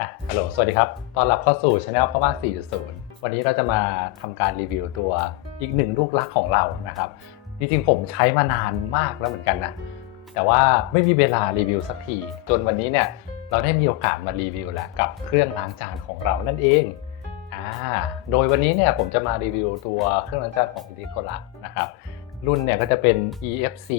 อะ ฮัลโหล สวัสดีครับ ตอนรับเข้าสู่ช anel พ่อบ้าน4.0 วันนี้เราจะมาทำการรีวิวตัวอีกหนึ่งลูกรักของเรานะครับ จริงๆผมใช้มานานมากแล้วเหมือนกันนะ แต่ว่าไม่มีเวลารีวิวสักที จนวันนี้เนี่ยเราได้มีโอกาสมารีวิวแล้วกับเครื่องล้างจานของเรานั่นเอง อ่า โดยวันนี้เนี่ยผมจะมารีวิวตัวเครื่องล้างจานของ e l e c t r o l u x นะครับ รุ่นเนี่ยก็จะเป็น EFC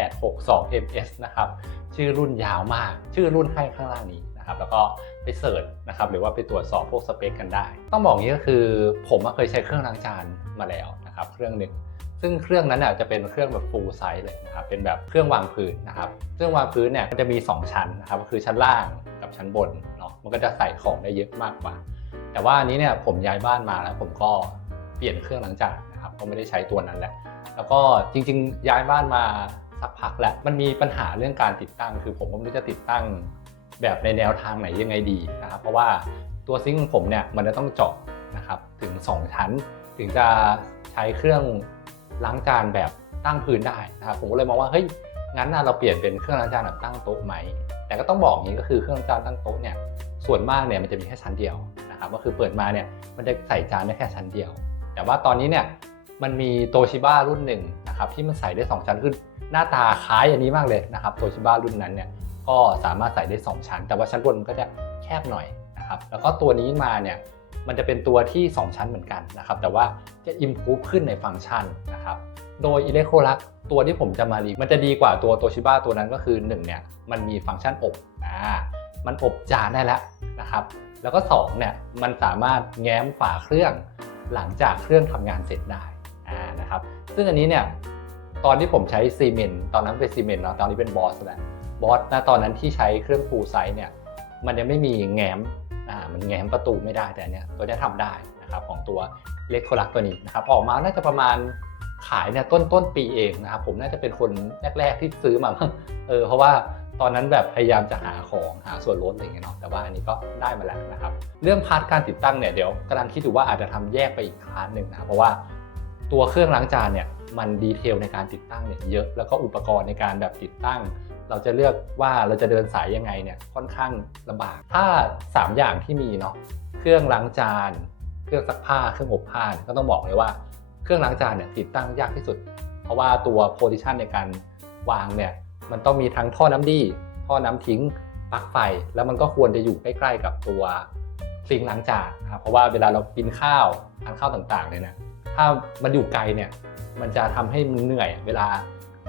3862 MS นะครับ ชื่อรุ่นยาวมาก ชื่อรุ่นให้ข้างล่างนี้นะครับ แล้วก็ ไปเสิร์ชนะครับหรือว่าไปตรวจสอบพวกสเปคกันได้ ต้องบอกงี้ก็คือผมเคยใช้เครื่องล้างจานมาแล้วนะครับเครื่องหนึ่งซึ่งเครื่องนั้นน่ะจะเป็นเครื่องแบบ full size เลยนะครับเป็นแบบเครื่องวางพื้นนะครับเครื่องวางพื้นเนี่ยมันจะมี 2 ชั้นนะครับก็คือชั้นล่างกับชั้นบนเนาะมันก็จะใส่ของได้เยอะมากกว่า แต่ว่าอันนี้เนี่ยผมย้ายบ้านมาแล้วผมก็เปลี่ยนเครื่องล้างจานนะครับก็ไม่ได้ใช้ตัวนั้นแล้วแล้วก็จริง ๆ ย้ายบ้านมาสักพักแล้วมันมีปัญหาเรื่องการติดตั้ง คือผมก็ไม่รู้จะติดตั้ง แบบในแนวทางไหนยังไงดีนะครับ เพราะว่าตัวซิงค์ของผมเนี่ยมันจะต้องเจาะนะครับถึง 2 ชั้น ถึงจะใช้เครื่องล้างจานแบบตั้งพื้นได้นะครับผมก็เลยมองว่าเฮ้ยงั้นเราเปลี่ยนเป็นเครื่องล้างจานแบบตั้งโต๊ะไหมแต่ก็ต้องบอกอย่างนี้ก็คือเครื่องล้างจานตั้งโต๊ะเนี่ยส่วนมากเนี่ยมันจะมีแค่ชั้นเดียวนะครับก็คือเปิดมาเนี่ยมันจะใส่จานได้แค่ชั้นเดียว แต่ว่าตอนนี้เนี่ยมันมีโตชิบ้ารุ่นหนึ่งนะครับที่มันใส่ได้ 2 ชั้นคือหน้าตาคล้ายอันนี้มากเลยนะครับโตชิบ้ารุ่นนั้นเนี่ย ก็สามารถใส่ได้ 2 ชั้น แต่ว่าชั้นบนมันก็จะแคบหน่อยนะครับ แล้วก็ตัวนี้มาเนี่ยมันจะเป็นตัวที่ 2 ชั้นเหมือนกันนะครับ แต่ว่าจะ improve ขึ้นในฟังก์ชันนะครับ โดย e l e c t r o l u x ตัวที่ผมจะมารีมันจะดีกว่าตัวโตชิบ้าตัวนั้นก็คือ1เนี่ยมันมีฟังก์ชันอบอ่ามันอบจานได้แล้วนะครับ แล้วก็2เนี่ยมันสามารถแง้มฝาเครื่องหลังจากเครื่องทำงานเสร็จได้อ่านะครับ ซึ่งอันนี้เนี่ยตอนที่ผมใช้ซีเมนต์ตอนนั้นเป็นซีเมนต์เนาะตอนนี้เป็นบอสแล้ว บอสณตอนนั้นที่ใช้เครื่องฟูไซส์เนี่ยมันยังไม่มีแง้มอ่ามันแง้มประตูไม่ได้แต่อันเนี้ยตัวนี้ยทำได้นะครับของตัวเล็กโคลักตัวนี้นะครับออกมาน่าจะประมาณขายเนี่ยต้นต้นปีเองนะครับผมน่าจะเป็นคนแรก ๆที่ซื้อมาเออเพราะว่าตอนนั้นแบบพยายามจะหาของหาส่วนลดอะไรเงี้ยเนาะแต่ว่าอันนี้ก็ได้มาแล้วนะครับ เรื่องพาร์ทการติดตั้งเนี่ยเดี๋ยวกำลังคิดอยู่ว่าอาจจะทำแยกไปอีกพาร์ทหนึ่งนะเพราะว่าตัวเครื่องล้างจานเนี่ยมันดีเทลในการติดตั้งเนี่ยเยอะแล้วก็อุปกรณ์ในการแบบติดตั้ง เราจะเลือกว่าเราจะเดินสายยังไงเนี่ยค่อนข้างลำบาก ถ้า 3 อย่างที่มีเนาะเครื่องล้างจาน เครื่องซักผ้าเครื่องอบผ้าเนี่ยก็ต้องบอกเลยว่าเครื่องล้างจานเนี่ยติดตั้งยากที่สุด เพราะว่าตัวโพซิชันในการวางเนี่ยมันต้องมีทั้งท่อน้ำดี ท่อน้ำทิ้งปลั๊กไฟ แล้วมันก็ควรจะอยู่ใกล้ๆกับตัวซิงล้างจานนะครับเพราะว่าเวลาเรากินข้าวทานข้าวต่างๆเนี่ยนะถ้ามันอยู่ไกลเนี่ยมันจะทำให้มันเหนื่อยเวลา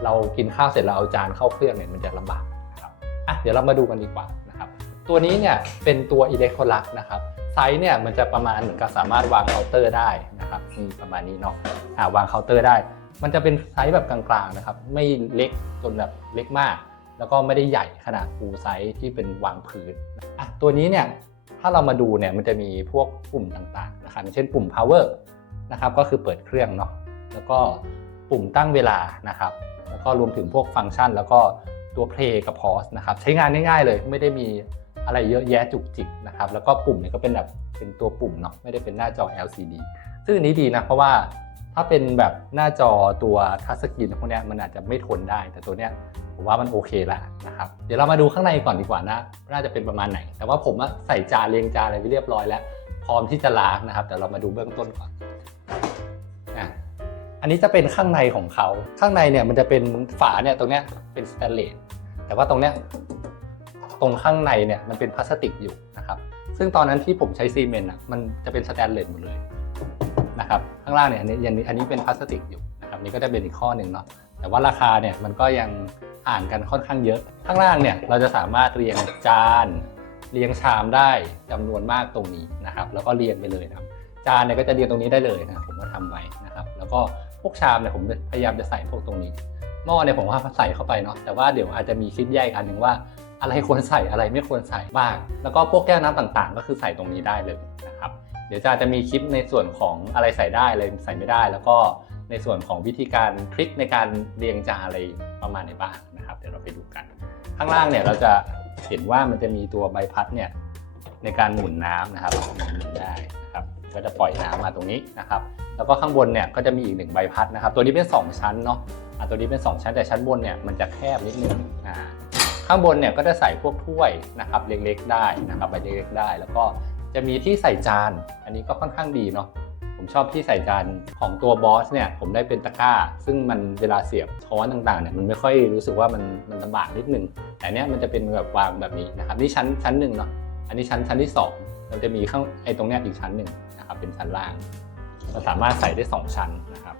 เรากินข้าวเสร็จเราเอาจานเข้าเครื่องเนี่ยมันจะลำบากนะครับอะเดี๋ยวเรามาดูกันดีกว่านะครับตัวนี้เนี่ยเป็นตัวอิเล็กโทรลักนะครับไซส์เนี่ยมันจะประมาณเหมือนกับสามารถวางเคาน์เตอร์ได้นะครับมีประมาณนี้เนาะอ่าวางเคาน์เตอร์ได้ มันจะเป็นไซส์แบบกลางๆนะครับไม่เล็กจนแบบเล็กมาก แล้วก็ไม่ได้ใหญ่ขนาดฟูไซส์ที่เป็นวางพื้นอะตัวนี้เนี่ยถ้าเรามาดูเนี่ยมันจะมีพวกปุ่มต่างๆนะครับเช่นปุ่ม power นะครับก็คือเปิดเครื่องเนาะแล้วก็ปุ่มตั้งเวลานะครับ แล้วก็รวมถึงพวกฟังก์ชัน แล้วก็ตัว play กับ pause นะครับใช้งานง่ายๆเลยไม่ได้มีอะไรเยอะแยะจุกจิกนะครับแล้วก็ปุ่มเนี่ยก็เป็นแบบเป็นตัวปุ่มเนาะไม่ได้เป็นหน้าจอ LCD ซึ่งอันนี้ดีนะเพราะว่าถ้าเป็นแบบหน้าจอตัวทัชสกรีนพวกเนี้ยมันอาจจะไม่ทนได้ แต่ตัวเนี้ยผมว่ามันโอเคแล้วนะครับเดี๋ยวเรามาดูข้างในก่อนดีกว่านะน่าจะเป็นประมาณไหน แต่ว่าผมใส่จานเรียงจานอะไรไปเรียบร้อยแล้ว พร้อมที่จะล้างนะครับแต่เรามาดูเบื้องต้นก่อน นนี้จะเป็นข้างในของเขา ข้างในเนี่ยมันจะเป็นฝาเนี่ยตรงเนี้ยเป็นสแตนเลส แต่ว่าตรงเนี้ยตรงข้างในเนี่ยมันเป็นพลาสติกอยู่นะครับ ซึ่งตอนนั้นที่ผมใช้ซีเมนต์อะมันจะเป็นสแตนเลสหมดเลยนะครับ ข้างล่างเนี่ยอันนี้อันนี้อันนี้เป็นพลาสติกอยู่นะครับนี่ก็จะเป็นอีกข้อหนึ่งเนาะ แต่ว่าราคาเนี่ยมันก็ยังห่างกันค่อนข้างเยอะ ข้างล่างเนี่ยเราจะสามารถเรียงจานเรียงชามได้จำนวนมากตรงนี้นะครับ แล้วก็เรียงไปเลยนะครับ จานเนี่ยก็จะเรียงตรงนี้ได้เลยนะผมก็ทำไว้นะครับ แล้วก็ วกชามเนี่ยผมพยายามจะใส่พวกตรงนี้ หม้อเนี่ยผมว่าใส่เข้าไปเนาะแต่ว่าเดี๋ยวอาจจะมีคลิปแยกอันหนึ่งว่า อะไรควรใส่อะไรไม่ควรใส่บ้าง แล้วก็พวกแก้วน้ำต่างๆ ก็คือใส่ตรงนี้ได้เลยนะครับเดี๋ยวจะจะมีคลิปในส่วนของอะไรใส่ได้อะไรใส่ไม่ได้ แล้วก็ในส่วนของวิธีการทริคในการเรียงจานอะไรประมาณไหนบ้างนะครับ เดี๋ยวเราไปดูกัน ข้างล่างเนี่ยเราจะเห็นว่ามันจะมีตัวใบพัดเนี่ยในการหมุนน้ำนะครับหมุนได้ ก็จะปล่อยน้ำมาตรงนี้นะครับ แล้วก็ข้างบนเนี่ยก็จะมีอีกหนึ่งใบพัดนะครับ ตัวนี้เป็น 2 ชั้นเนาะอะตัวนี้เป็น 2 ชั้นแต่ชั้นบนเนี่ยมันจะแคบนิดนึงอ่าข้างบนเนี่ยก็จะใส่พวกถ้วยนะครับเล็กๆได้นะครับใบเล็กๆได้ แล้วก็จะมีที่ใส่จาน อันนี้ก็ค่อนข้างดีเนาะผมชอบที่ใส่จานของตัวบอสเนี่ยผมได้เป็นตะกร้า ซึ่งมันเวลาเสียบช้อนต่างๆเนี่ยมันไม่ค่อยรู้สึกว่ามันมันลำบากนิดนึง แต่เนี้ยมันจะเป็นแบบวางแบบนี้นะครับนี่ชั้นชั้นหนึ่งเนาะอันนี้ชั้นชั้นที่2 มันจะมีข้างไอ้ตรงเนี้ยอีกชั้นหนึ่งนะครับเป็นชั้นล่างเราสามารถใส่ได้ 2 ชั้นนะครับ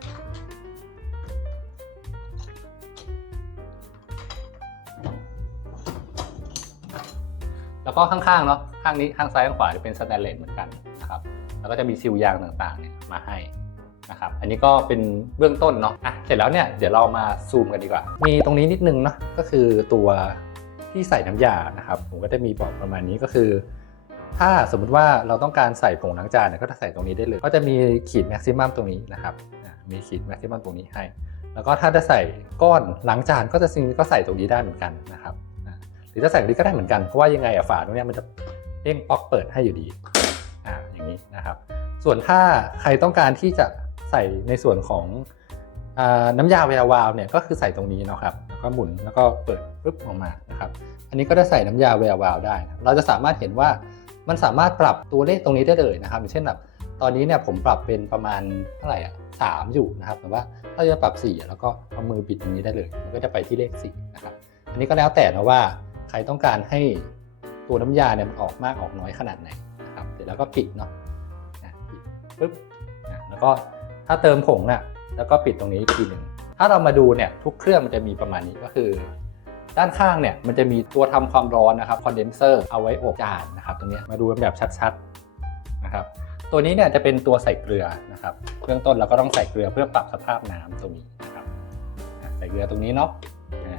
แล้วก็ข้างๆเนาะข้างนี้ข้างซ้ายข้างขวาจะเป็นสแตนเลสเหมือนกันนะครับแล้วก็จะมีซิลยางต่างๆเนี่ยมาให้นะครับอันนี้ก็เป็นเบื้องต้นเนาะอะเสร็จแล้วเนี่ยเดี๋ยวเรามาซูมกันดีกว่า มีตรงนี้นิดนึงเนาะก็คือตัวที่ใส่น้ำยานะครับผมก็จะมีบอกประมาณนี้ก็คือ ถ้าสมมุติว่าเราต้องการใส่ผงล้างจานเนี่ยก็จะใส่ตรงนี้ได้เลย ก็จะมีขีดแม็กซิมัมตรงนี้นะครับ มีขีดแม็กซิมัมตรงนี้ให้ แล้วก็ถ้าจะใส่ก้อนล้างจานก็จะซิงก็ใส่ตรงนี้ได้เหมือนกันนะครับ หรือจะใส่ตรงนี้ก็ได้เหมือนกัน เพราะว่ายังไงอะฝาตรงนี้มันจะเด้งป๊อกเปิดให้อยู่ดี อ่า อย่างนี้นะครับ ส่วนถ้าใครต้องการที่จะใส่ในส่วนของอน้ำยาแวววาวเนี่ยก็คือใส่ตรงนี้นะครับ แล้วก็หมุนแล้วก็เปิดปึ๊บออกมานะครับ อันนี้ก็จะใส่น้ำยาแวววาวได้ เราจะสามารถเห็นว่า มันสามารถปรับตัวเลขตรงนี้ได้เลยนะครับอย่างเช่นแบบตอนนี้เนี่ยผมปรับเป็นประมาณเท่าไหร่อะสามอยู่นะครับแต่ว่าถ้าจะปรับ 4 แล้วก็เอามือบิดตรงนี้ได้เลย มันก็จะไปที่เลข4นะครับอันนี้ก็แล้วแต่นะว่าใครต้องการให้ตัวน้ำยาเนี่ยมันออกมากออกน้อยขนาดไหนนะครับเสร็จแล้วก็ปิดเนาะปิดปึ๊บอะแล้วก็ถ้าเติมผงน่ะแล้วก็ปิดตรงนี้อีกทีหนึ่งถ้าเรามาดูเนี่ยทุกเครื่องมันจะมีประมาณนี้ก็คือ ด้านข้างเนี่ยมันจะมีตัวทำความร้อนนะครับคอนเดนเซอร์เอาไว้อบจานนะครับตรงนี้มาดูแบบชัดๆนะครับตัวนี้เนี่ยจะเป็นตัวใส่เกลือนะครับเบื้องต้นเราก็ต้องใส่เกลือเพื่อปรับสภาพน้ำตรงนี้นะครับใส่เกลือตรงนี้เนาะอ่า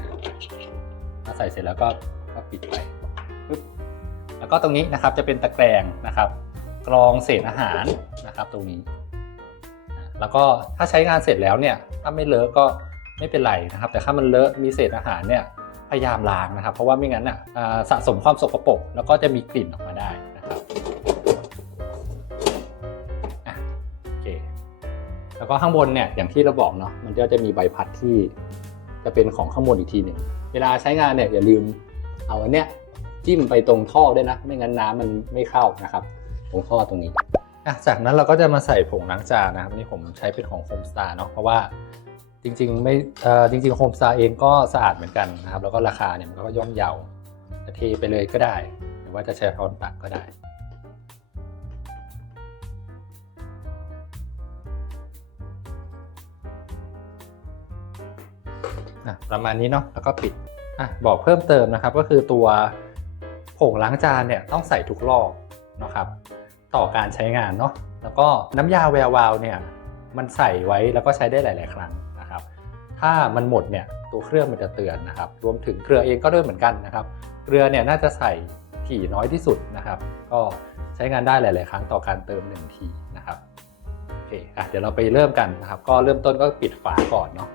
ถ้าใส่เสร็จแล้วก็ก็ปิดไปปึ๊บแล้วก็ตรงนี้นะครับจะเป็นตะแกรงนะครับกรองเศษอาหารนะครับตรงนี้ แล้วก็ถ้าใช้งานเสร็จแล้วเนี่ยถ้าไม่เลอะก็ไม่เป็นไรนะครับ แต่ถ้ามันเลอะมีเศษอาหารเนี่ย พยายามล้างนะครับ เพราะว่าไม่งั้นอะสะสมความสกปรกแล้วก็จะมีกลิ่นออกมาได้นะครับอะโอเคแล้วก็ข้างบนเนี่ยอย่างที่เราบอกเนาะมันก็จะมีใบพัดที่จะเป็นของข้างบนอีกทีหนึ่งเวลาใช้งานเนี่ยอย่าลืมเอาอันเนี้ยจิ้มไปตรงท่อด้วยนะ ไม่งั้นน้ำมันไม่เข้านะครับ ตรงท่อตรงนี้อะจากนั้นเราก็จะมาใส่ผงล้างจานนะครับนี่ผมใช้เป็นของ Home Star เนาะเพราะว่า จริงๆไม่เอ่จริงๆ Home Star เองก็สะอาดเหมือนกันนะครับ แล้วก็ราคาเนี่ยมันก็ย่อมเยาจะเทไปเลยก็ได้ หรือว่าจะใช้ช้อนตักก็ได้อะประมาณนี้เนาะแล้วก็ปิดอะบอกเพิ่มเติมนะครับก็คือตัวผงล้างจานเนี่ยต้องใส่ทุกรอบนะครับ ต่อการใช้งานเนาะแล้วก็น้ำยาแวววาวเนี่ยมันใส่ไว้แล้วก็ใช้ได้หลาย ๆ ครั้ง ถ้ามันหมดเนี่ยตัวเครื่องมันจะเตือนนะครับ รวมถึงเกลือเองก็ด้วยเหมือนกันนะครับ เกลือเนี่ยน่าจะใส่ถี่น้อยที่สุดนะครับ ก็ใช้งานได้หลาย ๆ ครั้งต่อการเติมหนึ่งทีนะครับโอเคอะเดี๋ยวเราไปเริ่มกันนะครับ ก็เริ่มต้นก็ปิดฝาก่อนเนาะ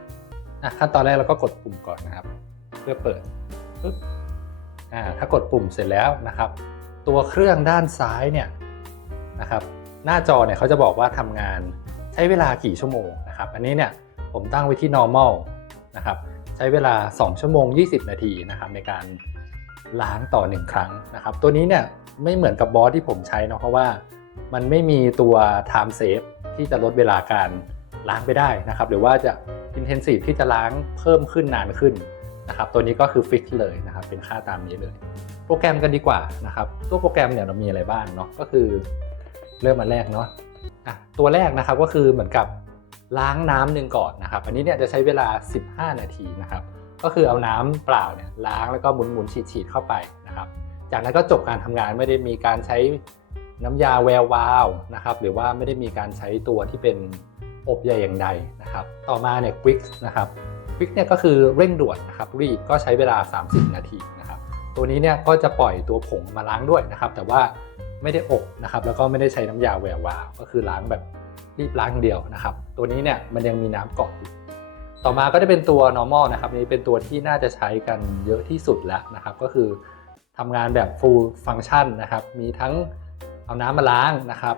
อะขั้นตอนแรกเราก็กดปุ่มก่อนนะครับ เพื่อเปิดปึ๊บอ่าถ้ากดปุ่มเสร็จแล้วนะครับ ตัวเครื่องด้านซ้ายเนี่ยนะครับ หน้าจอเนี่ยเขาจะบอกว่าทำงานใช้เวลากี่ชั่วโมงนะครับ อันนี้เนี่ย ผมตั้งไว้ที่ normal นะครับ ใช้เวลา 2 ชั่วโมง 20 นาทีนะครับในการล้างต่อ 1 ครั้งนะครับ ตัวนี้เนี่ยไม่เหมือนกับบอสที่ผมใช้เนาะเพราะว่ามันไม่มีตัว time save ที่จะลดเวลาการล้างไปได้นะครับ หรือว่าจะ intensive ที่จะล้างเพิ่มขึ้นนานขึ้นนะครับ ตัวนี้ก็คือฟิกเลยนะครับ เป็นค่าตามนี้เลย โปรแกรมกันดีกว่านะครับ ตัวโปรแกรมเนี่ยเรามีอะไรบ้างเนาะก็คือเริ่มมาแรกเนาะะตัวแรกนะครับก็คือเหมือนกับ ล้างน้ำหนึ่งก่อนนะครับ อันนี้เนี่ยจะใช้เวลา 15 นาทีนะครับ ก็คือเอาน้ำเปล่าเนี่ยล้างแล้วก็หมุนหมุนฉีดฉีดๆเข้าไปนะครับ จากนั้นก็จบการทำงานไม่ได้มีการใช้น้ำยาแวววาวนะครับหรือว่าไม่ได้มีการใช้ตัวที่เป็นอบใหญ่อย่างใดนะครับ ต่อมาเนี่ยควิกนะครับควิกเนี่ยก็คือเร่งด่วนนะครับรีดก็ใช้เวลา 30 นาทีนะครับ ตัวนี้เนี่ยก็จะปล่อยตัวผงมาล้างด้วยนะครับ แต่ว่าไม่ได้อบนะครับแล้วก็ไม่ได้ใช้น้ำยาแวววาวก็คือล้างแบบ รีบล้างเดียวนะครับ ตัวนี้เนี่ยมันยังมีน้ำเกาะอยู่ต่อมาก็จะเป็นตัว normal นะครับนี่เป็นตัวที่น่าจะใช้กันเยอะที่สุดแล้วนะครับ ก็คือทำงานแบบ full function นะครับ มีทั้งเอาน้ำมาล้างนะครับ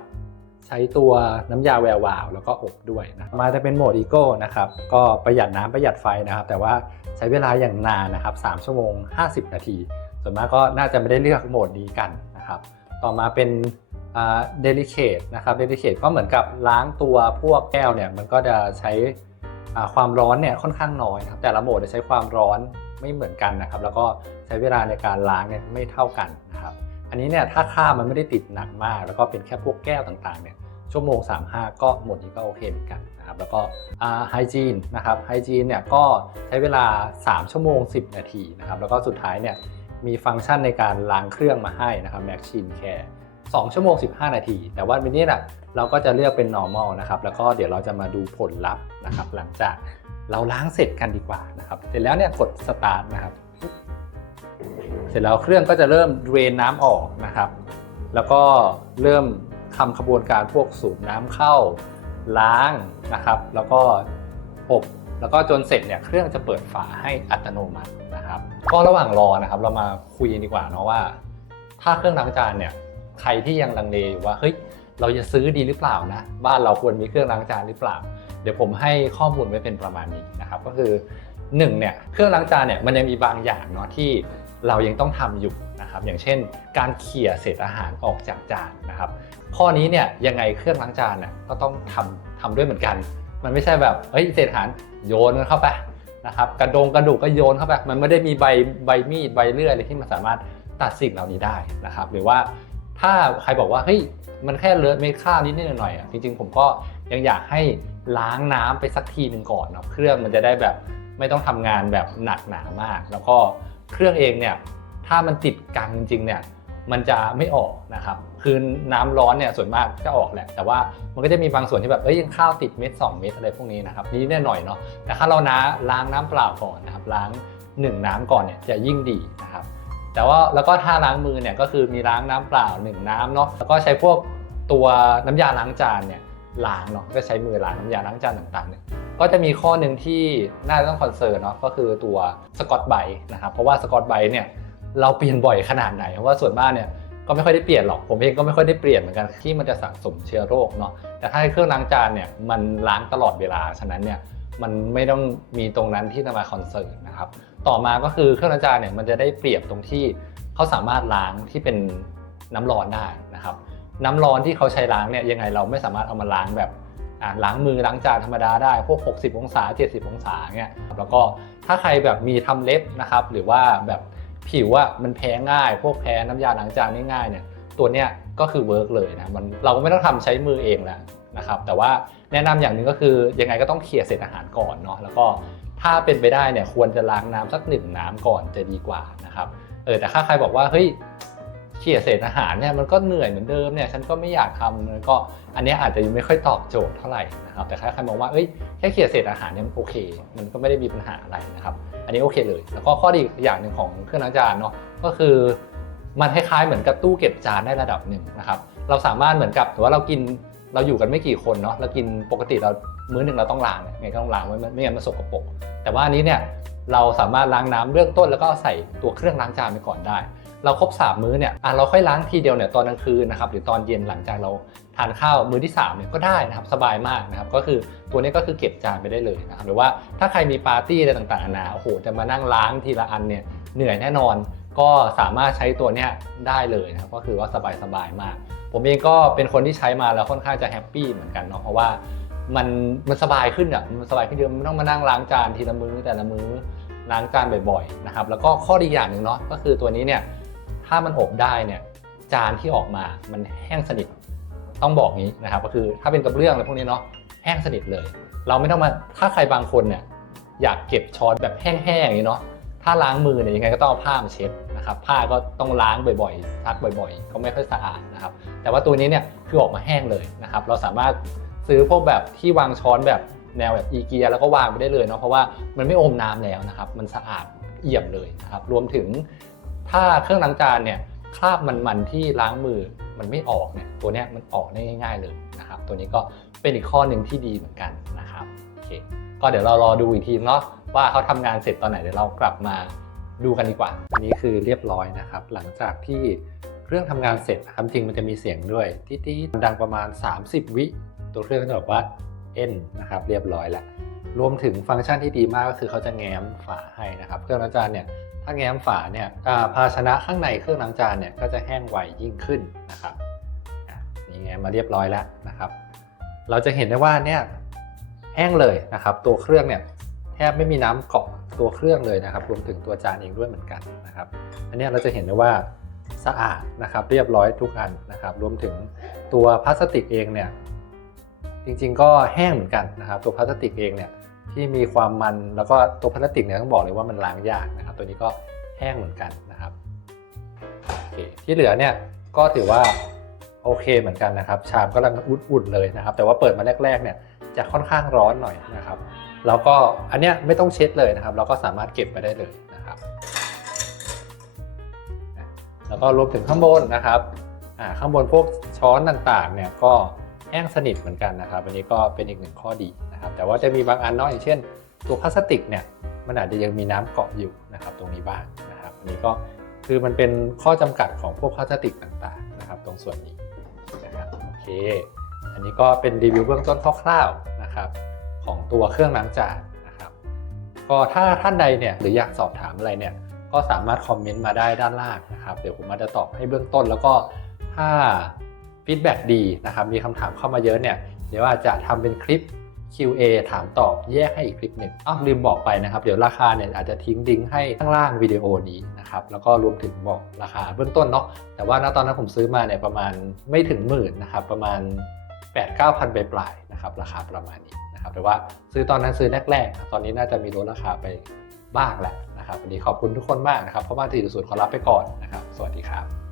ใช้ตัวน้ำยาแวววาว แล้วก็อบด้วยนะมาจะเป็นโหมดอีโก้นะครับ ก็ประหยัดน้ำประหยัดไฟนะครับ แต่ว่าใช้เวลาอย่างนานนะครับ 3 ชั่วโมง 50 นาที ส่วนมากก็น่าจะไม่ได้เลือกโหมดนี้กันนะครับ ต่อมาเป็น เดลิเคทนะครับเดลิเคทก็เหมือนกับล้างตัวพวกแก้วเนี่ยมันก็จะใช้ความร้อนเนี่ยค่อนข้างน้อยนะครับแต่ละโหมดจะใช้ความร้อนไม่เหมือนกันนะครับ แล้วก็ใช้เวลาในการล้างเนี่ยไม่เท่ากันนะครับ อันนี้เนี่ยถ้าค่ามันไม่ได้ติดหนักมาก แล้วก็เป็นแค่พวกแก้วต่างๆเนี่ยชั่วโมง 35 ก็โหมดนี้ก็โอเคเหมือนกันนะครับแล้วก็ไฮจีนนะครับไฮจีนเนี่ยก็ใช้เวลา 3 ชั่วโมง 10 นาทีนะครับแล้วก็สุดท้ายเนี่ยมีฟังก์ชันในการล้างเครื่องมาให้นะครับ Machine Care 2 ชั่วโมง 15 นาที แต่ว่าวันนี้นะเราก็จะเลือกเป็น normal นะครับ แล้วก็เดี๋ยวเราจะมาดูผลลัพธ์นะครับ หลังจากเราล้างเสร็จกันดีกว่านะครับ เสร็จแล้วเนี่ยกด start นะครับ เสร็จแล้วเครื่องก็จะเริ่มเดรนน้ำออกนะครับ แล้วก็เริ่มทำขบวนการพวกสูบน้ำเข้า ล้างนะครับ แล้วก็อบแล้วก็จนเสร็จเนี่ยเครื่องจะเปิดฝาให้อัตโนมัตินะครับ ก็ระหว่างรอนะครับ เรามาคุยดีกว่าเนาะว่า ถ้าเครื่องล้างจานเนี่ย ครที่ยังลังเลอยู่ว่าเฮ้ยเราจะซื้อดีหรือเปล่านะบ้านเราควรมีเครื่องล้างจานหรือเปล่า เดี๋ยวผมให้ข้อมูลไว้เป็นประมาณนี้นะครับก็คือหนึ่งเนี่ยเครื่องล้างจานเนี่ยมันยังมีบางอย่างเนาะที่เรายังต้องทำอยู่นะครับอย่างเช่น การเขี่ยเศษอาหารออกจากจานนะครับข้อนี้เนี่ยยังไงเครื่องล้างจานเนี่ยก็ต้องทำทำด้วยเหมือนกัน มันไม่ใช่แบบเฮ้ยเศษอาหารโยนมันเข้าไปนะครับกระดงกระดูกก็โยนเข้าไปมันไม่ได้มีใบใบมีดใบเลื่อยอะไรที่มันสามารถตัดสิ่งเหล่านี้ได้นะครับหรือว่า ถ้าใครบอกว่าเฮ้ยมันแค่เลอะเม็ดข้าวนิดนิดหน่อยๆอะจริงๆ ผมก็ยังอยากให้ล้างน้ำไปสักทีหนึ่งก่อนเนาะเครื่องมันจะได้แบบไม่ต้องทำงานแบบหนักหนามาก แล้วก็เครื่องเองเนี่ยถ้ามันติดกังจริงๆเนี่ยมันจะไม่ออกนะครับคือน้ำร้อนเนี่ยส่วนมากจะออกแหละ แต่ว่ามันก็จะมีบางส่วนที่แบบเอ้ยยังข้าวติดเม็ด 2 เม็ดอะไรพวกนี้นะครับนี่แน่หน่อยเนาะแต่ถ้าเราน้าล้างน้ำเปล่าก่อนนะครับล้าง 1 น้ำก่อนเนี่ยจะยิ่งดีนะครับ แต่ว่าแล้วก็ถ้าล้างมือเนี่ยก็คือมีล้างน้ำเปล่า1น้ำเนาะแล้วก็ใช้พวกตัวน้ำยาล้างจานเนี่ยล้างเนาะก็ใช้มือล้างน้ำยาล้างจานต่างๆเนี่ยก็จะมีข้อหนึ่งที่น่าจะต้องคอนเซิร์นเนาะก็คือตัวสกอตไบท์นะครับเพราะว่าสกอตไบท์เนี่ยเราเปลี่ยนบ่อยขนาดไหนเพราะว่าส่วนมากเนี่ยก็ไม่ค่อยได้เปลี่ยนหรอกผมเองก็ไม่ค่อยได้เปลี่ยนเหมือนกันที่มันจะสะสมเชื้อโรคเนาะแต่ถ้าเครื่องล้างจานเนี่ยมันล้างตลอดเวลาฉะนั้นเนี่ยมันไม่ต้องมีตรงนั้นที่จะมาคอนเซิร์นนะครับ ต่อมาก็คือเครื่องล้างจานเนี่ยมันจะได้เปรียบตรงที่เขาสามารถล้างที่เป็นน้ำร้อนได้นะครับน้ำร้อนที่เขาใช้ล้างเนี่ยยังไงเราไม่สามารถเอามาล้างแบบล้างมือล้างจานธรรมดาได้พวก 60 องศา 70 องศาเนี่ยแล้วก็ถ้าใครแบบมีทำเล็บนะครับหรือว่าแบบผิวอะมันแพ้ง่าย พวกแพ้น้ำยาล้างจานง่ายๆเนี่ยตัวเนี้ยก็คือเวิร์กเลยนะมันเราก็ไม่ต้องทำใช้มือเองแล้วนะครับแต่ว่าแนะนำอย่างหนึ่งก็คือยังไงก็ต้องเขี่ยเศษอาหารก่อนเนาะแล้วก็ ถ้าเป็นไปได้เนี่ยควรจะล้างน้ำสักหนึ่งน้ำก่อนจะดีกว่านะครับเออแต่ถ้าใครบอกว่าเฮ้ยเขี่ยเศษอาหารเนี่ยมันก็เหนื่อยเหมือนเดิมเนี่ยฉันก็ไม่อยากทำก็อันนี้อาจจะยังไม่ค่อยตอบโจทย์เท่าไหร่นะครับแต่ถ้าใครมองว่าเอ้ยแค่เขี่ยเศษอาหารเนี่ยมันโอเค มันก็ไม่ได้มีปัญหาอะไรนะครับ อันนี้โอเคเลย แล้วก็ข้อดีอีกอย่างหนึ่งของเครื่องล้างจานเนาะก็คือมันคล้ายๆเหมือนกับตู้เก็บจานได้ระดับหนึ่งนะครับเราสามารถเหมือนกับถือว่าเรากินเราอยู่กันไม่กี่คนเนาะเรากินปกติเรา มื้อหนึ่งเราต้องล้างเนี่ยไงก็ต้องล้างไว้ไม่งั้นมันสกปรกแต่ว่าอันนี้เนี่ยเราสามารถล้างน้ำเบื้องต้นแล้วก็ใส่ตัวเครื่องล้างจานไปก่อนได้ เราครบสามมื้อเนี่ยเราค่อยล้างทีเดียวเนี่ยตอนกลางคืนนะครับหรือตอนเย็นหลังจากเราทานข้าวมื้อที่3เนี่ยก็ได้นะครับสบายมากนะครับก็คือตัวนี้ก็คือเก็บจานไปได้เลยนะครับหรือว่าถ้าใครมีปาร์ตี้อะไรต่างๆนานาโอ้โหจะมานั่งล้างทีละอันเนี่ยเหนื่อยแน่นอนก็สามารถใช้ตัวนี้ได้เลยนะครับก็คือว่าสบายๆมาก ผมเองก็เป็นคนที่ใช้มาแล้วค่อนข้างจะแฮปปี้เหมือนกันเนาะเพราะว่า มันมันสบายขึ้นอะมันสบายขึ้นเยอะมันไม่ต้องมานั่งล้างจานทีละมื้อแต่ละมื้อล้างจานบ่อยๆนะครับแล้วก็ข้อดีอย่างหนึ่งเนาะก็คือตัวนี้เนี่ยถ้ามันอบได้เนี่ยจานที่ออกมามันแห้งสนิทต้องบอกงี้นะครับก็คือถ้าเป็นกระเบื้องอะไรพวกนี้เนาะแห้งสนิทเลย เราไม่ต้องมาถ้าใครบางคนเนี่ยอยากเก็บช้อนแบบแห้งๆอย่างนี้เนาะถ้าล้างมือเนี่ยยังไงก็ต้องเอาผ้ามาเช็ดนะครับผ้าก็ต้องล้างบ่อยๆซักบ่อยๆ ก็ไม่ค่อยสะอาดนะครับแต่ว่าตัวนี้เนี่ยคือออกมาแห้งเลยนะครับเราสามารถ ซื้อพวกแบบที่วางช้อนแบบแนวแบบอีเกียแล้วก็วางไปได้เลยเนาะเพราะว่ามันไม่อมน้ำแล้วนะครับ มันสะอาดเอี่ยมเลยนะครับ รวมถึงถ้าเครื่องล้างจานเนี่ยคราบมันๆที่ล้างมือมันไม่ออกเนี่ยตัวเนี้ยมันออกได้ง่าย ๆเลยนะครับ ตัวนี้ก็เป็นอีกข้อหนึ่งที่ดีเหมือนกันนะครับโอเคก็เดี๋ยวเรารอดูอีกทีเนาะว่าเขาทำงานเสร็จตอนไหนเดี๋ยวเรากลับมาดูกันดีกว่า อันนี้คือเรียบร้อยนะครับ หลังจากที่เครื่องทำงานเสร็จนะครับจริงมันจะมีเสียงด้วยทีที่ดังประมาณ 30 วิ ตัวเครื่องก็จะบอกว่า N นะครับเรียบร้อยแล้วรวมถึงฟังก์ชันที่ดีมากก็คือเขาจะแง้มฝาให้นะครับ เครื่องล้างจานเนี่ยถ้าแง้มฝาเนี่ยภาชนะข้างในเครื่องล้างจานเนี่ยก็จะแห้งไวยิ่งขึ้นนะครับนี่แง้มมาเรียบร้อยแล้วนะครับ เราจะเห็นได้ว่าเนี่ยแห้งเลยนะครับ ตัวเครื่องเนี่ยแทบไม่มีน้ำเกาะตัวเครื่องเลยนะครับ รวมถึงตัวจานเองด้วยเหมือนกันนะครับ อันนี้เราจะเห็นได้ว่าสะอาดนะครับ เรียบร้อยทุกอันนะครับ รวมถึงตัวพลาสติกเองเนี่ย จริงๆ ก็แห้งเหมือนกันนะครับ ตัวพลาสติกเองเนี่ยที่มีความมันแล้วก็ตัวพลาสติกเนี่ยต้องบอกเลยว่ามันล้างยากนะครับ ตัวนี้ก็แห้งเหมือนกันนะครับโอเคที่เหลือเนี่ยก็ถือว่าโอเคเหมือนกันนะครับ ชามก็กำลังอุ่นๆเลยนะครับ แต่ว่าเปิดมาแรกๆเนี่ยจะค่อนข้างร้อนหน่อยนะครับ แล้วก็อันเนี้ยไม่ต้องเช็ดเลยนะครับ เราก็สามารถเก็บไปได้เลยนะครับแล้วก็รวมถึงข้างบนนะครับข้างบนพวกช้อนต่างๆเนี่ยก็ ห้งสนิทเหมือนกันนะครับอันนี้ก็เป็นอีกหนึ่งข้อดีนะครับแต่ว่าจะมีบางอันเนาะอย่างเช่น ตัวพลาสติกเนี่ยมันอาจจะยังมีน้ำเกาะอยู่นะครับตรงนี้บ้างนะครับอันนี้ก็คือมันเป็นข้อจำกัดของพวกพลาสติกต่างๆนะครับตรงส่วนนี้นะครับโอเค อันนี้ก็เป็นรีวิวเบื้องต้นคร่าวๆนะครับของตัวเครื่องล้างจานนะครับก็ถ้าท่านใดเนี่ยหรืออยากสอบถามอะไรเนี่ยก็สามารถคอมเมนต์มาได้ด้านล่างนะครับเดี๋ยวผมมาจะตอบให้เบื้องต้นแล้วก็ถ้า ฟีดแบ็ดีนะครับมีคำถามเข้ามาเยอะเนี่ยเดี๋ยวอาจจะทำเป็นคลิป QA ถามตอบแยกให้อีกคลิปหนึ่งอ้าวลืมบอกไปนะครับ เดี๋ยวราคาเนี่ยอาจจะทิ้งลิงให้ข้างล่างวิดีโอนี้นะครับ แล้วก็รวมถึงบอกราคาเบื้องต้นเนาะ แต่ว่าณตอนนั้นผมซื้อมาเนี่ยประมาณไม่ถึงหมื่นนะครับ ประมาณ 8 9 0 0 0 ปลายๆนะครับ ราคาประมาณนี้นะครับ แต่ว่าซื้อตอนนั้นซื้อแรกๆ ตอนนี้น่าจะมีลดราคาไปบ้างแหละนะครับ วันนี้ขอบคุณทุกคนมากนะครับ เพราะว่าที่สุดขอรับไปก่อนนะครับ สวัสดีครับ